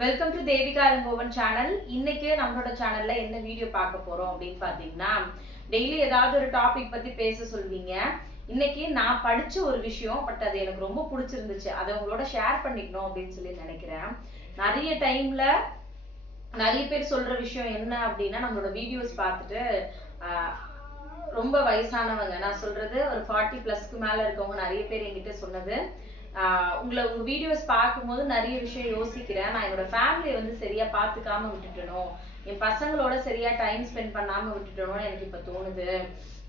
Welcome to Devika Ilangovan channel. இன்னைக்கு நம்மளோட சேனல்ல என்ன வீடியோ பார்க்க போறோம் அப்படின்னு பாத்தீங்கன்னா, டெய்லி ஏதாவது ஒரு டாபிக் பத்தி பேச சொல்வீங்க. இன்னைக்கு நான் படிச்ச ஒரு விஷயம், பட் அது எனக்கு ரொம்ப பிடிச்சிருந்துச்சு, அதை உங்களோட ஷேர் பண்ணிக்கணும் அப்படின்னு சொல்லி நினைக்கிறேன். நிறைய டைம்ல நிறைய பேர் சொல்ற விஷயம் என்ன அப்படின்னா, நம்மளோட வீடியோஸ் பார்த்துட்டு ரொம்ப வயசானவங்க, நான் சொல்றது ஒரு 40 பிளஸ்க்கு மேல இருக்கவங்க நிறைய பேர் என்கிட்ட சொன்னது, உங்க வீடியோஸ் பார்க்கும்போது நிறைய விஷயம் யோசிக்கிறேன். நான் என்னோட ஃபேமிலியை வந்து சரியா பார்த்துக்காம விட்டுட்டணும், என் பசங்களோட சரியா டைம் ஸ்பெண்ட் பண்ணாம விட்டுட்டணும்னு எனக்கு இப்ப தோணுது.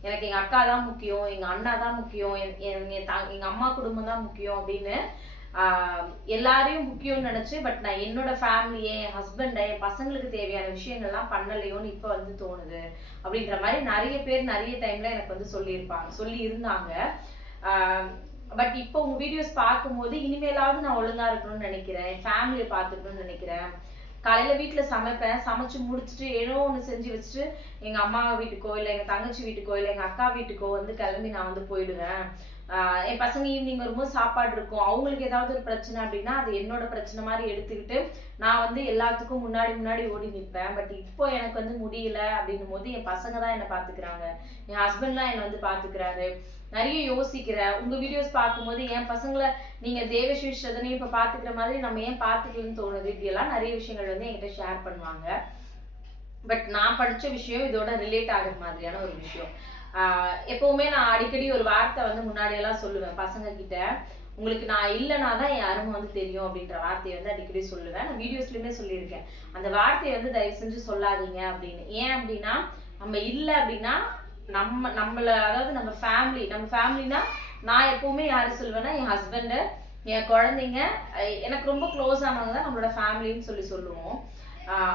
எனக்கு எங்க அக்கா தான் முக்கியம், எங்க அண்ணா தான் முக்கியம், எங்க அம்மா குடும்பம் தான் முக்கியம் அப்படின்னு எல்லாரையும் முக்கியம்னு நினைச்சு, பட் நான் என்னோட ஃபேமிலியை, என் ஹஸ்பண்டை, என் பசங்களுக்கு தேவையான விஷயங்கள்லாம் பண்ணலையோன்னு இப்ப வந்து தோணுது அப்படின்ற மாதிரி நிறைய பேர் நிறைய டைம்ல எனக்கு வந்து சொல்லி இருந்தாங்க. பட் இப்போ உங்க வீடியோஸ் பார்க்கும்போது இனிமேலாவது நான் ஒழுங்கா இருக்கணும்னு நினைக்கிறேன், என் ஃபேமிலியை பார்த்துக்கணும்னு நினைக்கிறேன். காலையில வீட்டுல சமைப்பேன், சமைச்சு முடிச்சுட்டு ஏதோ ஒண்ணு செஞ்சு வச்சுட்டு எங்க அம்மா வீட்டுக்கோ இல்லை எங்க தங்கச்சி வீட்டுக்கோ இல்லை எங்க அக்கா வீட்டுக்கோ வந்து கிளம்பி நான் வந்து போயிடுவேன். என் பசங்க ஈவினிங் வரும்போது சாப்பாடு இருக்கும், அவங்களுக்கு ஏதாவது ஒரு பிரச்சனை அப்படின்னா அது என்னோட பிரச்சனை மாதிரி எடுத்துக்கிட்டு நான் வந்து எல்லாத்துக்கும் முன்னாடி ஓடி நிற்பேன். பட் இப்போ எனக்கு வந்து முடியல அப்படின்னும் போது என் பசங்க தான் என்னை பாத்துக்கிறாங்க, என் ஹஸ்பண்ட் தான் என்னை வந்து பாத்துக்கிறாரு. நிறைய யோசிக்கிறேன். உங்க வீடியோஸ் பார்க்கும்போது என் பசங்களை நீங்க தேவஸ்ரீஷதனையும் இப்ப பாத்துக்கிற மாதிரி நம்ம ஏன் பாத்துக்கலன்னு தோணுது. இப்படி எல்லாம் நிறைய விஷயங்கள் வந்து என்கிட்ட ஷேர் பண்ணுவாங்க. பட் நான் படிச்ச விஷயம் இதோட ரிலேட் ஆகுற மாதிரியான ஒரு விஷயம். எப்பவுமே நான் அடிக்கடி ஒரு வார்த்தை வந்து முன்னாடி எல்லாம் சொல்லுவேன் பசங்க கிட்ட, உங்களுக்கு நான் இல்லைனா தான் என் அருமை வந்து தெரியும் அப்படின்ற வார்த்தையை வந்து அடிக்கடி சொல்லுவேன். நான் வீடியோஸ்லயுமே சொல்லியிருக்கேன், அந்த வார்த்தையை வந்து தயவு செஞ்சு சொல்லாதீங்க அப்படின்னு. ஏன் அப்படின்னா, நம்ம இல்லை அப்படின்னா நம்மள அதாவது நம்ம ஃபேமிலினா நான் எப்பவுமே யாரு சொல்லுவேன்னா என் ஹஸ்பண்ட், என் குழந்தைங்க, எனக்கு ரொம்ப க்ளோஸ் ஆனவங்க தான் நம்மளோட ஃபேமிலின்னு சொல்லுவோம்.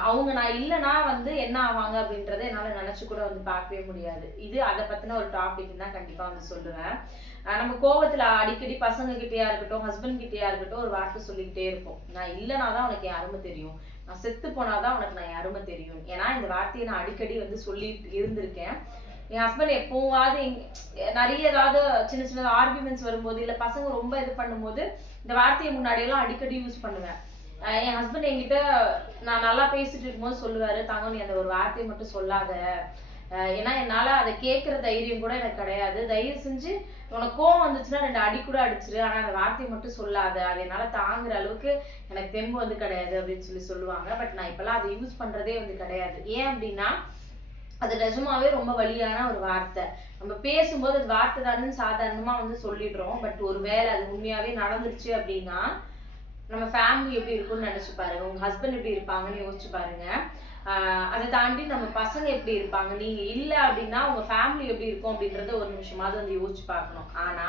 அவங்க நான் இல்லைன்னா வந்து என்ன ஆவாங்க அப்படின்றத என்னால நினைச்சு கூட வந்து பார்க்கவே முடியாது. இது அதை பத்தின ஒரு டாபிக் தான் கண்டிப்பா வந்து சொல்லுவேன். நம்ம கோவத்துல அடிக்கடி பசங்க கிட்டயா இருக்கட்டும், ஹஸ்பண்ட் கிட்டயா இருக்கட்டும் ஒரு வார்த்தை சொல்லிக்கிட்டே இருப்போம், நான் இல்லைனா தான் உனக்கு என் அருமை தெரியும், நான் செத்து போனாதான் உனக்கு நான் என் அருமை தெரியும். ஏன்னா இந்த வார்த்தையை நான் அடிக்கடி வந்து சொல்லிட்டு இருந்திருக்கேன். என் ஹஸ்பண்ட் எப்போவாவது நிறைய ஏதாவது சின்ன சின்ன ஆர்குமெண்ட்ஸ் வரும்போது இல்லை பசங்க ரொம்ப இது பண்ணும்போது இந்த வார்த்தையை முன்னாடியெல்லாம் அடிக்கடி யூஸ் பண்ணுவேன். என் ஹஸ்பண்ட் என்கிட்ட நான் நல்லா பேசிட்டு இருக்கும்போது சொல்லுவாரு, தங்கம் நீ அந்த ஒரு வார்த்தையை மட்டும் சொல்லாத, ஏன்னா என்னால அதை கேட்கிற தைரியம் கூட எனக்கு கிடையாது, தயவு செஞ்சு உனக்கு கோவம் வந்துச்சுன்னா 2 அடி கூட அடிச்சிரு, ஆனா அந்த வார்த்தையை மட்டும் சொல்லாத, அது என்னால தாங்குற அளவுக்கு எனக்கு தெம்பு வந்து கிடையாது அப்படின்னு சொல்லுவாங்க. பட் நான் இப்பெல்லாம் அதை யூஸ் பண்றதே வந்து கிடையாது. ஏன் அப்படின்னா அது நிஜமாவே ரொம்ப வலியான ஒரு வார்த்தை. நம்ம பேசும்போது அது வார்த்தை தானே சாதாரணமா வந்து சொல்லிடுறோம். பட் ஒரு வேளை அது உண்மையாவே நடந்துருச்சு அப்படின்னா நம்ம ஃபேமிலி எப்படி இருக்கும்னு நினைச்சு பாருங்க, உங்க ஹஸ்பண்ட் எப்படி இருப்பாங்கன்னு யோசிச்சு பாருங்க. அதை தாண்டி நம்ம பசங்க எப்படி இருப்பாங்க, நீங்க இல்லை அப்படின்னா உங்க ஃபேமிலி எப்படி இருக்கும் அப்படின்றத ஒரு நிமிஷமாவது வந்து யோசிச்சு பார்க்கணும். ஆனா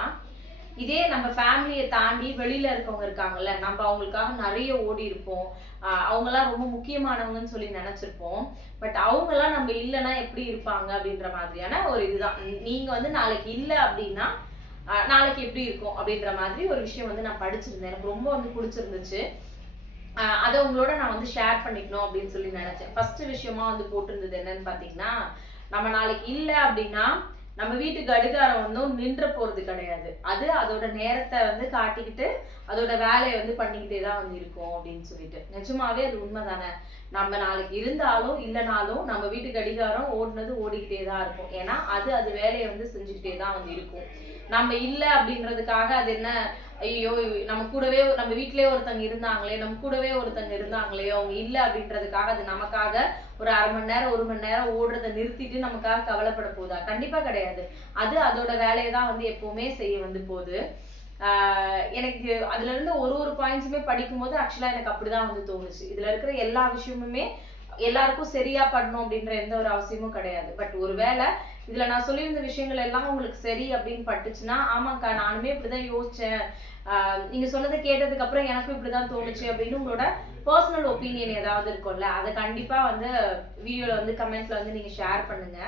இதே நம்ம ஃபேமிலியை தாண்டி வெளியில இருக்கவங்க இருக்காங்கல்ல, நம்ம அவங்களுக்காக நிறைய ஓடி இருப்போம், அவங்கெல்லாம் ரொம்ப முக்கியமானவங்கன்னு சொல்லி நினைச்சிருப்போம். பட் அவங்கெல்லாம் நம்ம இல்லைன்னா எப்படி இருப்பாங்க அப்படின்ற மாதிரியான ஒரு இதுதான். நீங்க வந்து நாளைக்கு இல்லை அப்படின்னா நாளைக்கு எப்படி இருக்கும் அப்படின்ற மாதிரி ஒரு விஷயம் வந்து நான் படிச்சிருந்தேன், எனக்கு ரொம்ப வந்து பிடிச்சிருந்துச்சு. அதை உங்களோட நான் வந்து ஷேர் பண்ணிக்கணும் அப்படின்னு சொல்லி நினைச்சேன். ஃபர்ஸ்ட் விஷயமா வந்து போட்டிருந்தது என்னன்னு பாத்தீங்கன்னா, நம்ம நாளைக்கு இல்லை அப்படின்னா நம்ம வீட்டு கடிகாரம் வந்து நின்ற போறது கிடையாது, அது அதோட நேரத்தை வந்து காட்டிக்கிட்டு அதோட வேலையை வந்து பண்ணிக்கிட்டே தான் வந்து இருக்கும் அப்படின்னு சொல்லிட்டு. நிஜமாவே அது உண்மைதானே. நம்ம நாளைக்கு இருந்தாலும் இல்லைனாலும் நம்ம வீட்டு கடிகாரம் ஓடிக்கிட்டே தான் இருக்கும். ஏன்னா அது வேலையை வந்து செஞ்சுக்கிட்டே தான் வந்து இருக்கும். நம்ம இல்லை அப்படின்றதுக்காக அது என்ன, ஐயோ நம்ம வீட்டிலேயே ஒருத்தங்க இருந்தாங்களே அவங்க இல்லை அப்படின்றதுக்காக அது நமக்காக ஒரு 1/2 மணி நேரம் 1 மணி நேரம் ஓடுறதை நிறுத்திட்டு நமக்காக கவலைப்பட போதா? கண்டிப்பா கிடையாது. அது அதோட வேலையை தான் வந்து எப்பவுமே செய்ய வந்து போகுது. எனக்கு அதுல இருந்து ஒரு பாயிண்ட்ஸுமே படிக்கும்போது ஆக்சுவலா எனக்கு அப்படிதான் வந்து தோணுச்சு. இதுல இருக்கிற எல்லா விஷயமுமே எல்லாருக்கும் சரியா பண்ணணும் அப்படின்ற எந்த ஒரு அவசியமும் கிடையாது. பட் ஒருவேளை இதுல நான் சொல்லியிருந்த விஷயங்கள் எல்லாம் உங்களுக்கு சரி அப்படின்னு பட்டுச்சுன்னா, ஆமாக்கா நானுமே இப்படிதான் யோசிச்சேன், நீங்க சொன்னதை கேட்டதுக்கு அப்புறம் எனக்கும் இப்படிதான் தோணுச்சு அப்படின்னு உங்களோட பர்சனல் ஒப்பீனியன் ஏதாவது இருக்கும்ல, அதை கண்டிப்பா வந்து வீடியோல வந்து கமெண்ட்ல வந்து நீங்க ஷேர் பண்ணுங்க.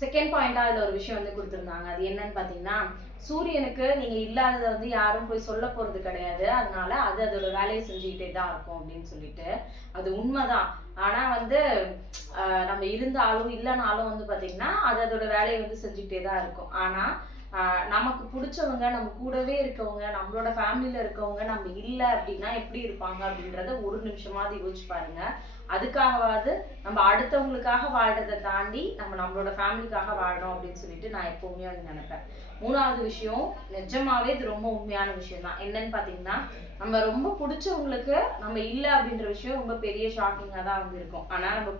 செகண்ட் பாயிண்டா அதுல ஒரு விஷயம் வந்து கொடுத்துருந்தாங்க. அது என்னன்னு பாத்தீங்கன்னா, சூரியனுக்கு நீங்க இல்லாததை வந்து யாரும் போய் சொல்ல போறது கிடையாது, அதனால அது அதோட வேலையை செஞ்சுக்கிட்டே தான் இருக்கும் அப்படின்னு சொல்லிட்டு. அது உண்மைதான். ஆனா வந்து நம்ம இருந்தாலும் இல்லைனாலும் வந்து பாத்தீங்கன்னா அது அதோட வேலையை வந்து செஞ்சுக்கிட்டே தான் இருக்கும். ஆனா நமக்கு பிடிச்சவங்க, நம்ம கூடவே இருக்கவங்க, நம்மளோட ஃபேமிலியில இருக்கவங்க நம்ம இல்லை அப்படின்னா எப்படி இருப்பாங்க அப்படின்றத ஒரு நிமிஷமாவது யோசிச்சு பாருங்க. அதுக்காகவாவது நம்ம அடுத்தவங்களுக்காக வாழ்றதை தாண்டி நம்மளோட ஃபேமிலிக்காக வாழணும் அப்படின்னு சொல்லிட்டு நான் எப்பவுமே வந்து நினைப்பேன். 3வது விஷயம், நிஜமாவே இது ரொம்ப உண்மையான விஷயம் தான். என்னன்னு பார்த்தீங்கன்னா, நம்ம ரொம்ப பிடிச்சவங்களுக்கு நம்ம இல்லை அப்படின்ற விஷயம் ரொம்ப பெரிய ஷாக்கிங்காக தான் வந்து இருக்கும். ஆனால் நம்மளை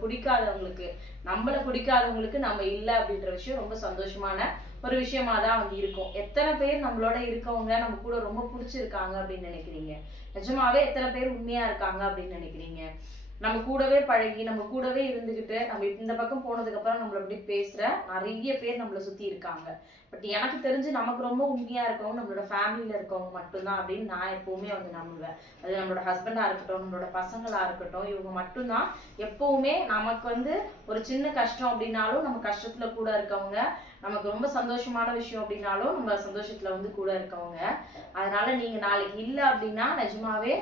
பிடிக்காதவங்களுக்கு நம்ம இல்லை அப்படின்ற விஷயம் ரொம்ப சந்தோஷமான ஒரு விஷயமா தான் வந்து இருக்கும். எத்தனை பேர் நம்மளோட இருக்கவங்க நம்ம கூட ரொம்ப பிடிச்சிருக்காங்க அப்படின்னு நினைக்கிறீங்க? நிஜமாவே எத்தனை பேர் உண்மையா இருக்காங்க அப்படின்னு நினைக்கிறீங்க? நம்ம கூடவே பழகி நம்ம கூடவே இருந்துகிட்டு நம்ம இந்த பக்கம் போனதுக்கு அப்புறம் நம்மள அப்படி பேசுற நிறைய பேர் நம்மளை சுத்தி இருக்காங்க. பட் எனக்கு தெரிஞ்சு நமக்கு ரொம்ப உண்மையா இருக்கவங்க நம்மளோட ஃபேமிலியில இருக்கவங்க மட்டும்தான் அப்படின்னு நான் எப்பவுமே வந்து நம்புவேன். அது நம்மளோட ஹஸ்பண்டா இருக்கட்டும், நம்மளோட பசங்களா இருக்கட்டும், இவங்க மட்டும்தான் எப்பவுமே நமக்கு வந்து ஒரு சின்ன கஷ்டம் அப்படின்னாலும் நம்ம கஷ்டத்துல கூட இருக்கவங்க, நமக்கு ரொம்ப சந்தோஷமான விஷயம் அப்படின்னாலும் நம்ம சந்தோஷத்துல வந்து கூட இருக்கவங்க. அதனால நீங்க நாளைக்கு இல்லை அப்படின்னா நிஜமாவே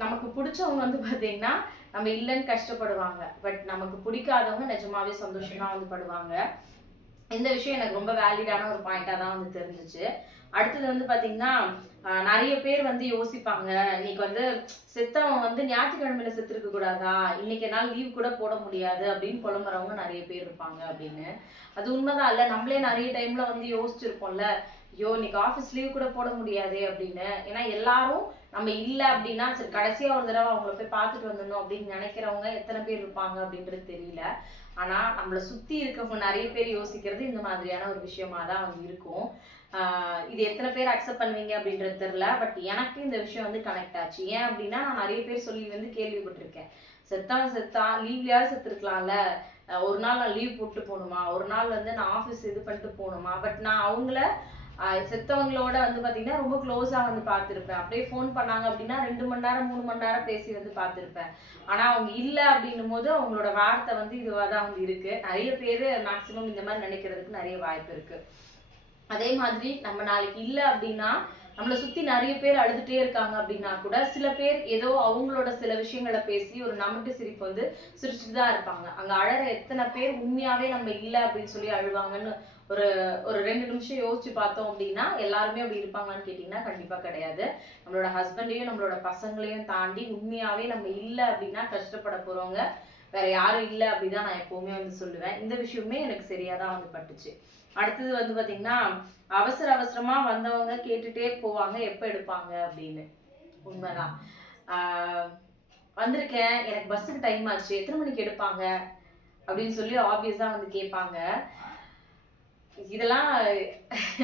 நமக்கு பிடிச்சவங்க வந்து பார்த்தீங்கன்னா நம்ம இல்லைன்னு கஷ்டப்படுவாங்க. பட் நமக்கு பிடிக்காதவங்க நிஜமாவே சந்தோஷமா வந்து படுவாங்க. இந்த விஷயம் எனக்கு ரொம்ப வேலிடான ஒரு பாயிண்டா தான் வந்து தெரிஞ்சிச்சு. அடுத்தது வந்து பாத்தீங்கன்னா, நிறைய பேர் வந்து யோசிப்பாங்க, இன்னைக்கு வந்து செத்தவன் வந்து ஞாயிற்றுக்கிழமையில செத்துருக்க கூடாதா, இன்னைக்கு என்னால் லீவ் கூட போட முடியாது அப்படின்னு புலம்புறவங்க நிறைய பேர் இருப்பாங்க அப்படின்னு. அது உண்மைதான் இல்ல, நம்மளே நிறைய டைம்ல வந்து யோசிச்சிருப்போம்ல, ஐயோ இன்னைக்கு ஆஃபீஸ் லீவ் கூட போட முடியாதே அப்படின்னு. ஏன்னா எல்லாரும் நம்ம இல்லை அப்படின்னா சரி கடைசியா ஒரு தடவை அவங்கள போய் பார்த்துட்டு வந்துடணும் அப்படின்னு நினைக்கிறவங்க எத்தனை பேர் இருப்பாங்க அப்படின்றது தெரியல. ஆனா நம்மளை சுத்தி இருக்கவங்க நிறைய பேர் யோசிக்கிறது இந்த மாதிரியான ஒரு விஷயமா தான் வந்து இருக்கும். இது எத்தனை பேர் அக்செப்ட் பண்ணுவீங்க அப்படின்றது தெரியல. பட் எனக்கு இந்த விஷயம் வந்து கனெக்ட் ஆச்சு. ஏன் அப்படின்னா நான் நிறைய பேர் சொல்லி வந்து கேள்விப்பட்டிருக்கேன். செத்தான் லீவ்லயாவது செத்துருக்கலாம்ல, ஒரு நாள் நான் லீவ் போட்டு போகணுமா, ஒரு நாள் வந்து நான் ஆஃபீஸ் இது பண்ணிட்டு போகணுமா. பட் நான் அவங்கள செத்தவங்களோட வந்து பாத்தீங்கன்னா ரொம்ப க்ளோஸா வந்து பார்த்திருப்பேன். அப்படியே ஃபோன் பண்ணாங்க அப்படின்னா 2 மணி நேரம் 3 மணி நேரம் பேசி வந்து பார்த்திருப்பேன். ஆனா அவங்க இல்லை அப்படின்னும் போது அவங்களோட வார்த்தை வந்து இதுவா தான் வந்து இருக்கு. நிறைய பேர் மேக்சிமம் இந்த மாதிரி நினைக்கிறதுக்கு நிறைய வாய்ப்பு இருக்கு. அதே மாதிரி நம்ம நாளைக்கு இல்லை அப்படின்னா நம்மளை சுத்தி நிறைய பேர் அழுதுட்டே இருக்காங்க அப்படின்னா கூட சில பேர் ஏதோ அவங்களோட சில விஷயங்களை பேசி ஒரு நமக்கு சிரிப்பு வந்து சிரிச்சுட்டு தான் இருப்பாங்க. அங்க அழற எத்தனை பேர் உண்மையாவே நம்ம இல்லை அப்படின்னு சொல்லி அழுவாங்கன்னு ஒரு ஒரு 2 நிமிஷம் யோசிச்சு பார்த்தோம் அப்படின்னா எல்லாருமே அப்படி இருப்பாங்கன்னு கேட்டீங்கன்னா கண்டிப்பா கிடையாது. நம்மளோட ஹஸ்பண்டையும் நம்மளோட பசங்களையும் தாண்டி உண்மையாவே நம்ம இல்லை அப்படின்னா கஷ்டப்பட போறவங்க வேற யாரும் இல்லை அப்படிதான் நான் எப்பவுமே வந்து சொல்லுவேன். இந்த விஷயமே எனக்கு சரியாதான் வந்து பட்டுச்சு. அடுத்தது வந்து பாத்தீங்கன்னா, அவசரமா வந்தவங்க கேட்டுட்டே போவாங்க எப்ப எடுப்பாங்க அப்படின்னு. உண்மைதான். வந்திருக்கேன், எனக்கு பஸ்ஸுக்கு டைம் ஆச்சு, எத்தனை மணிக்கு எடுப்பாங்க அப்படின்னு சொல்லி ஆப்வியஸா வந்து கேட்பாங்க. இதெல்லாம்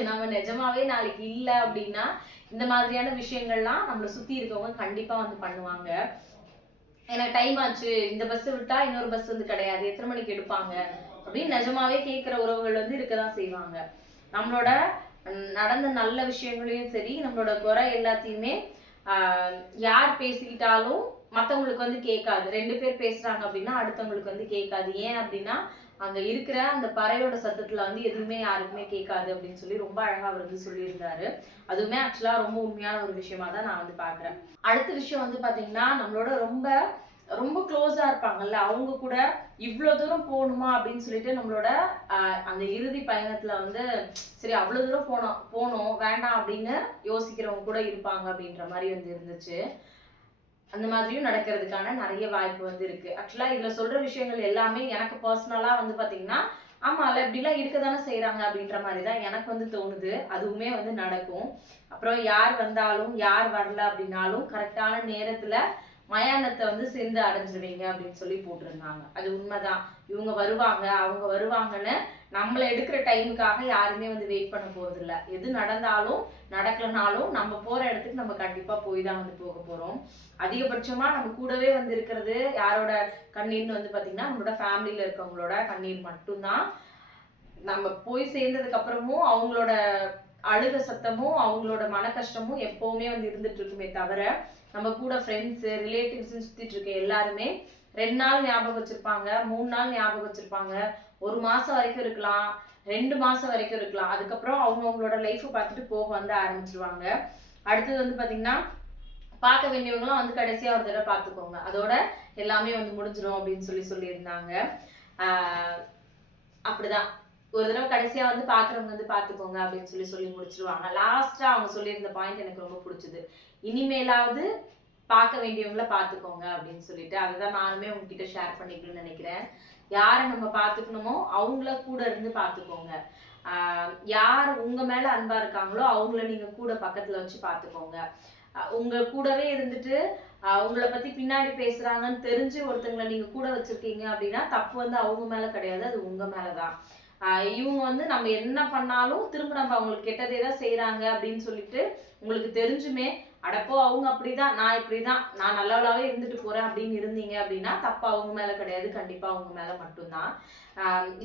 நம்ம நிஜமாவே நாளைக்கு இல்லை அப்படின்னா இந்த மாதிரியான விஷயங்கள்லாம் நம்மளை சுத்தி இருக்கவங்க கண்டிப்பா வந்து பண்ணுவாங்க. எனக்கு டைம் ஆச்சு, இந்த பஸ் விட்டா இன்னொரு பஸ் வந்து கிடையாது, எத்தனை மணிக்கு எடுப்பாங்க அப்படின்னு நிஜமாவே கேட்கிற உறவுகள் வந்து இருக்கதான் செய்வாங்க. நம்மளோட நடந்த நல்ல விஷயங்களையும் சரி, நம்மளோட குறை எல்லாத்தையுமே யார் பேசிக்கிட்டாலும் மற்றவங்களுக்கு வந்து கேட்காது. 2 பேர் பேசுறாங்க அப்படின்னா அடுத்தவங்களுக்கு வந்து கேட்காது. ஏன் அப்படின்னா அங்க இருக்கிற அந்த பறையோட சத்தத்துல வந்து எதுவுமே யாருக்குமே கேட்காது அப்படின்னு சொல்லி ரொம்ப அழகா அவர் வந்து சொல்லியிருந்தாரு. அதுவுமே ஆக்சுவலா ரொம்ப உண்மையான ஒரு விஷயமா தான் நான் வந்து பாக்குறேன். அடுத்த விஷயம் வந்து பாத்தீங்கன்னா, நம்மளோட ரொம்ப ரொம்ப க்ளோஸா இருப்பாங்கல்ல, அவங்க கூட இவ்வளவு தூரம் போகணுமா அப்படின்னு சொல்லிட்டு நம்மளோட அந்த இறுதி பயணத்துல வந்து சரி அவ்வளவு தூரம் போனோம் வேண்டாம் அப்படின்னு யோசிக்கிறவங்க கூட இருப்பாங்க அப்படின்ற மாதிரி வந்து இருந்துச்சு. அந்த மாதிரியும் நடக்கிறதுக்கான நிறைய வாய்ப்பு வந்து இருக்கு. ஆக்சுவலா இதுல சொல்ற விஷயங்கள் எல்லாமே எனக்கு பர்சனலா வந்து பாத்தீங்கன்னா ஆமால இப்படிலாம் இருக்கதானே செய்யறாங்க அப்படின்ற மாதிரிதான் எனக்கு வந்து தோணுது. அதுவுமே வந்து நடக்கும். அப்புறம் யார் வந்தாலும் யார் வரல அப்படின்னாலும் கரெக்டான நேரத்துல மயானத்தை வந்து சேர்ந்து அடைஞ்சிருவீங்க அப்படின்னு சொல்லி போட்டிருந்தாங்க. அது உண்மைதான். இவங்க வருவாங்க அவங்க வருவாங்கன்னு நம்மளை எடுக்கிற டைமுக்காக யாருமே வந்து வெயிட் பண்ண போறது இல்லை. எது நடந்தாலும் நடக்கலனாலும் நம்ம போற இடத்துக்கு நம்ம கண்டிப்பா போய் தான் வந்து போக போறோம். அதிகபட்சமா நம்ம கூடவே வந்து இருக்கிறது யாரோட கண்ணீர்னு வந்து பாத்தீங்கன்னா நம்மளோட ஃபேமிலியில இருக்கவங்களோட கண்ணீர் மட்டும்தான். நம்ம போய் சேர்ந்ததுக்கு அப்புறமும் அவங்களோட அழுக சத்தமும் அவங்களோட மன கஷ்டமும் எப்பவுமே வந்து இருந்துட்டு இருக்குமே தவிர நம்ம கூட ஃப்ரெண்ட்ஸ் ரிலேட்டிவ்ஸ் சுத்திட்டு இருக்க எல்லாருமே 2 நாள் ஞாபகம் வச்சிருப்பாங்க, 3 நாள் ஞாபகம் வச்சிருப்பாங்க, 1 மாசம் வரைக்கும் இருக்கலாம், 2 மாசம் வரைக்கும் இருக்கலாம். அதுக்கப்புறம் அவங்களோட லைஃப் பார்த்துட்டு போக வந்து ஆரம்பிச்சிருவாங்க. அடுத்தது வந்து பாத்தீங்கன்னா பார்க்க வேண்டியவங்களாம் வந்து கடைசியா ஒரு தடவை பார்த்துக்கோங்க, அதோட எல்லாமே வந்து முடிஞ்சிடும் அப்படின்னு சொல்லியிருந்தாங்க. அப்படிதான் ஒரு தடவை கடைசியா வந்து பாக்குறவங்க வந்து பாத்துக்கோங்க அப்படின்னு சொல்லி முடிச்சிருவாங்க. லாஸ்டா அவங்க சொல்லியிருந்த பாயிண்ட் எனக்கு ரொம்ப பிடிச்சது. இனிமேலாவது பார்க்க வேண்டியவங்கள பார்த்துக்கோங்க அப்படின்னு சொல்லிட்டு அததான் நானுமே உங்ககிட்ட ஷேர் பண்ணிக்கணும்னு நினைக்கிறேன். யாரை நம்ம பார்த்துக்கணுமோ அவங்கள கூட இருந்து பார்த்துக்கோங்க. யார் உங்க மேல அன்பா இருக்காங்களோ அவங்கள நீங்க கூட பக்கத்துல வச்சு பார்த்துக்கோங்க. உங்க கூடவே இருந்துட்டு உங்களை பத்தி பின்னாடி பேசுறாங்கன்னு தெரிஞ்சு ஒருத்தங்களை நீங்க கூட வச்சிருக்கீங்க அப்படின்னா தப்பு வந்து அவங்க மேல கிடையாது, அது உங்க மேலதான். இவங்க வந்து நம்ம என்ன பண்ணாலும் திரும்ப நம்ம அவங்களுக்கு கெட்டதே தான் செய்யறாங்க அப்படின்னு சொல்லிட்டு உங்களுக்கு தெரிஞ்சுமே அடப்போ அவங்க அப்படிதான், நான் இப்படிதான், நான் நல்லவளாவே இருந்துட்டு போறேன் அப்படின்னு இருந்தீங்க அப்படின்னா தப்பு அவங்க மேல கிடையாது, கண்டிப்பா அவங்க மேல மட்டும்தான்.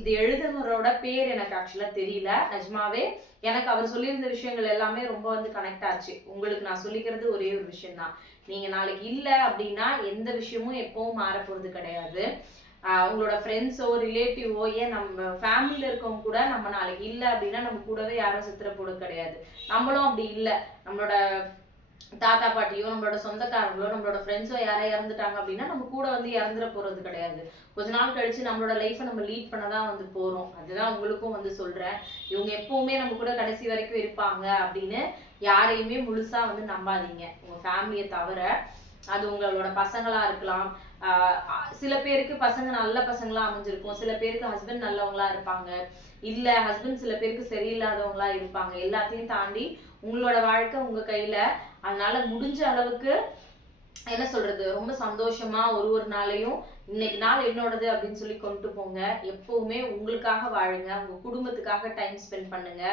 இது எழுதுனவரோட பேர் எனக்கு ஆக்சுவலா தெரியல. நிஜமாவே எனக்கு அவர் சொல்லியிருந்த விஷயங்கள் எல்லாமே ரொம்ப வந்து கனெக்ட் ஆச்சு. உங்களுக்கு நான் சொல்லிக்கிறது ஒரே ஒரு விஷயம் தான். நீங்க நாளைக்கு இல்ல அப்படின்னா எந்த விஷயமும் எப்பவும் மாற போறது கிடையாது. உங்களோட ஃப்ரெண்ட்ஸோ ரிலேட்டிவோ ஏன் நம்ம ஃபேமிலியில இருக்கவங்க கூட நம்ம நாளைக்கு இல்லை அப்படின்னா நம்ம கூடவே யாரும் சித்திர போட கிடையாது. நம்மளும் அப்படி இல்லை, நம்மளோட தாத்தா பாட்டியோ நம்மளோட சொந்தக்காரங்களோ நம்மளோட ஃப்ரெண்ட்ஸோ யாரோ இறந்துட்டாங்க அப்படின்னா நம்ம கூட வந்து இறந்துட போறது கிடையாது. கொஞ்ச நாள் கழிச்சு நம்மளோட லைஃப்பை நம்ம லீட் பண்ணதான் வந்து போறோம். அதுதான் உங்களுக்கும் வந்து சொல்றேன். இவங்க எப்பவுமே நம்ம கூட கடைசி வரைக்கும் இருப்பாங்க அப்படின்னு யாரையுமே முழுசா வந்து நம்பாதீங்க, உங்க ஃபேமிலியை தவிர. அது உங்களோட பசங்களா இருக்கலாம். சில பேருக்கு பசங்க நல்ல பசங்களா அமைஞ்சிருக்கும், சில பேருக்கு ஹஸ்பண்ட் நல்லவங்களா இருப்பாங்க, இல்ல ஹஸ்பண்ட் சில பேருக்கு சரியில்லாதவங்களா இருப்பாங்க. எல்லாத்தையும் தாண்டி உங்களோட வாழ்க்கை உங்க கையில. அதனால முடிஞ்ச அளவுக்கு என்ன சொல்றது, ரொம்ப சந்தோஷமா ஒரு நாளையும் இன்னைக்கு நாள் என்னோடது அப்படின்னு சொல்லி கொண்டு போங்க. எப்பவுமே உங்களுக்காக வாழுங்க, உங்க குடும்பத்துக்காக டைம் ஸ்பெண்ட் பண்ணுங்க.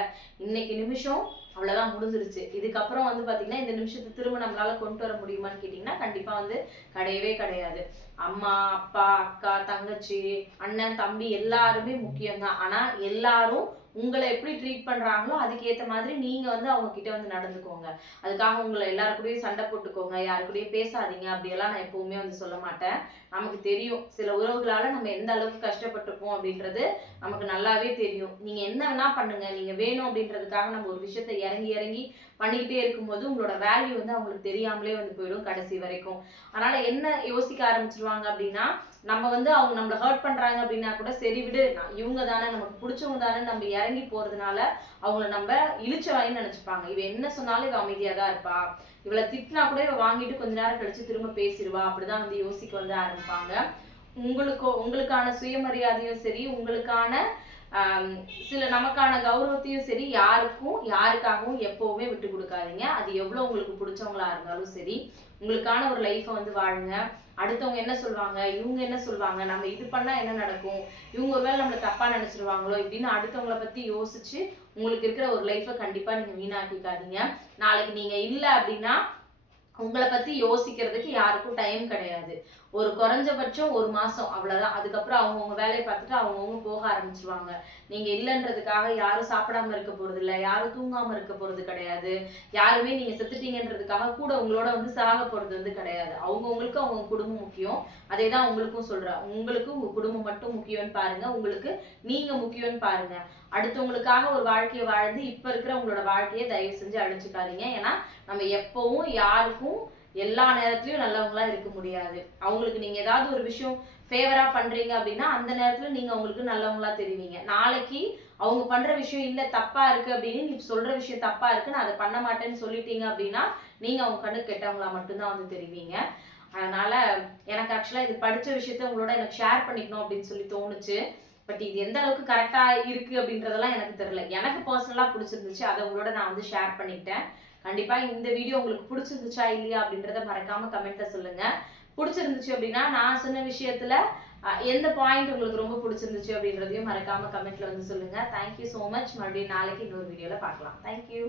இன்னைக்கு நிமிஷம் அவ்வளவுதான், முடிஞ்சிருச்சு. இதுக்கப்புறம் வந்து பாத்தீங்கன்னா இந்த நிமிஷத்தை திரும்ப நம்மளால கொண்டு வர முடியுமான்னு கேட்டீங்கன்னா கண்டிப்பா வந்து கிடையவே கிடையாது. அம்மா அப்பா அக்கா தங்கச்சி அண்ணன் தம்பி எல்லாருமே முக்கியம்தான். ஆனா எல்லாரும் உங்களை எப்படி ட்ரீட் பண்றாங்களோ அதுக்கேற்ற மாதிரி நீங்க வந்து அவங்க கிட்ட வந்து நடந்துக்கோங்க. அதுக்காக உங்களை எல்லாரு கூடயும் சண்டை போட்டுக்கோங்க, யாரு கூடயும் பேசாதீங்க அப்படியெல்லாம் நான் எப்பவுமே வந்து சொல்ல மாட்டேன். நமக்கு தெரியும் சில உறவுகளால நம்ம எந்த அளவுக்கு கஷ்டப்பட்டிருப்போம் அப்படின்றது நமக்கு நல்லாவே தெரியும். நீங்க என்ன வேணா பண்ணுங்க, நீங்க வேணும் அப்படின்றதுக்காக நம்ம ஒரு விஷயத்த இறங்கி இறங்கி பண்ணிக்கிட்டே இருக்கும்போது உங்களோட வேல்யூ வந்து அவங்களுக்கு தெரியாமலே வந்து போயிடும் கடைசி வரைக்கும். அதனால என்ன யோசிக்க ஆரம்பிச்சிருவாங்க அப்படின்னா, நம்ம வந்து அவங்க நம்மளை ஹர்ட் பண்றாங்க அப்படின்னா கூட சரி விடு, இவங்க தானே நமக்கு பிடிச்சவங்க தானே நம்ம இறங்கி போறதுனால அவங்கள நம்ம இழிச்ச வாயின்னு நினைச்சுப்பாங்க. இவ என்ன சொன்னாலும் இவ அமைதியா தான் இருப்பா, இவளை திட்டினா கூட இவ வாங்கிட்டு கொஞ்ச நேரம் கழிச்சு திரும்ப பேசிடுவா, அப்படிதான் வந்து யோசிக்க வந்து ஆரம்பிப்பாங்க. உங்களுக்கான சுயமரியாதையும் சரி, உங்களுக்கான சில நமக்கான கௌரவத்தையும் சரி யாருக்காகவும் எப்பவுமே விட்டு கொடுக்காதீங்க. அது எவ்வளவு உங்களுக்கு பிடிச்சவங்களா இருந்தாலும் சரி. உங்களுக்கான ஒரு லைஃப்பை வந்து வாழுங்க. அடுத்தவங்க என்ன சொல்லுவாங்க, இவங்க என்ன சொல்லுவாங்க, நம்ம இது பண்ணா என்ன நடக்கும், இவங்க ஒருவேளை நம்மளை தப்பா நினைச்சிருவாங்களோ இப்படின்னு அடுத்தவங்கள பத்தி யோசிச்சு உங்களுக்கு இருக்கிற ஒரு லைஃப்பை கண்டிப்பா நீங்க வீணாக்கிக்காதீங்க. நாளைக்கு நீங்க இல்லை அப்படின்னா உங்களை பத்தி யோசிக்கிறதுக்கு யாருக்கும் டைம் கிடையாது. ஒரு குறைஞ்சபட்சம் 1 மாசம் அவ்வளவுதான். அதுக்கப்புறம் அவங்கவுங்க வேலையை பார்த்துட்டு அவங்கவுங்க போக ஆரம்பிச்சிருவாங்க. நீங்க இல்லைன்றதுக்காக யாரும் சாப்பிடாம இருக்க போறது இல்லை, யாரும் தூங்காம இருக்க போறது கிடையாது, யாருமே நீங்க செத்துட்டீங்கன்றதுக்காக கூட உங்களோட வந்து சாக போறது வந்து கிடையாது. அவங்கவுங்களுக்கு அவங்க குடும்பம் முக்கியம். அதேதான் உங்களுக்கும் சொல்றேன். உங்களுக்கு உங்க குடும்பம் மட்டும் முக்கியம்னு பாருங்க, உங்களுக்கு நீங்க முக்கியம்னு பாருங்க. அடுத்தவங்களுக்காக ஒரு வாழ்க்கையை வாழ்ந்து இப்ப இருக்கிற உங்களோட வாழ்க்கையை தயவு செஞ்சு அழிச்சுக்காதீங்க. ஏன்னா நம்ம எப்பவும் யாருக்கும் எல்லா நேரத்துலயும் நல்லவங்களா இருக்க முடியாது. அவங்களுக்கு நீங்க ஏதாவது ஒரு விஷயம் ஃபேவரா பண்றீங்க அப்படின்னா அந்த நேரத்துல நீங்க அவங்களுக்கு நல்லவங்களா தெரிவிங்க. நாளைக்கு அவங்க பண்ற விஷயம் இல்ல தப்பா இருக்கு அப்படின்னு நீ சொல்ற விஷயம் தப்பா இருக்கு, நான் அதை பண்ண மாட்டேன்னு சொல்லிட்டீங்க அப்படின்னா நீங்க அவங்க கண்ணுக்கு கெட்டவங்களா மட்டும்தான் வந்து தெரிவிங்க. அதனால எனக்கு ஆக்சுவலா இது படிச்ச விஷயத்த உங்களோட எனக்கு ஷேர் பண்ணிக்கணும் அப்படின்னு சொல்லி தோணுச்சு. பட் இது எந்த அளவுக்கு கரெக்டா இருக்கு அப்படின்றதெல்லாம் எனக்கு தெரியல. எனக்கு பர்சனலா பிடிச்சிருந்துச்சு, அதை உங்களோட நான் வந்து ஷேர் பண்ணிக்கிட்டேன். கண்டிப்பா இந்த வீடியோ உங்களுக்கு பிடிச்சிருந்துச்சா இல்லையா அப்படின்றத மறக்காம கமெண்ட்ல சொல்லுங்க. பிடிச்சிருந்துச்சு அப்படின்னா நான் சொன்ன விஷயத்துல எந்த பாயிண்ட் உங்களுக்கு ரொம்ப பிடிச்சிருந்துச்சு அப்படின்றதையும் மறக்காம கமெண்ட்ல வந்து சொல்லுங்க. Thank you so much. மறுபடியும் நாளைக்கு இன்னொரு வீடியோல பார்க்கலாம். தேங்க்யூ.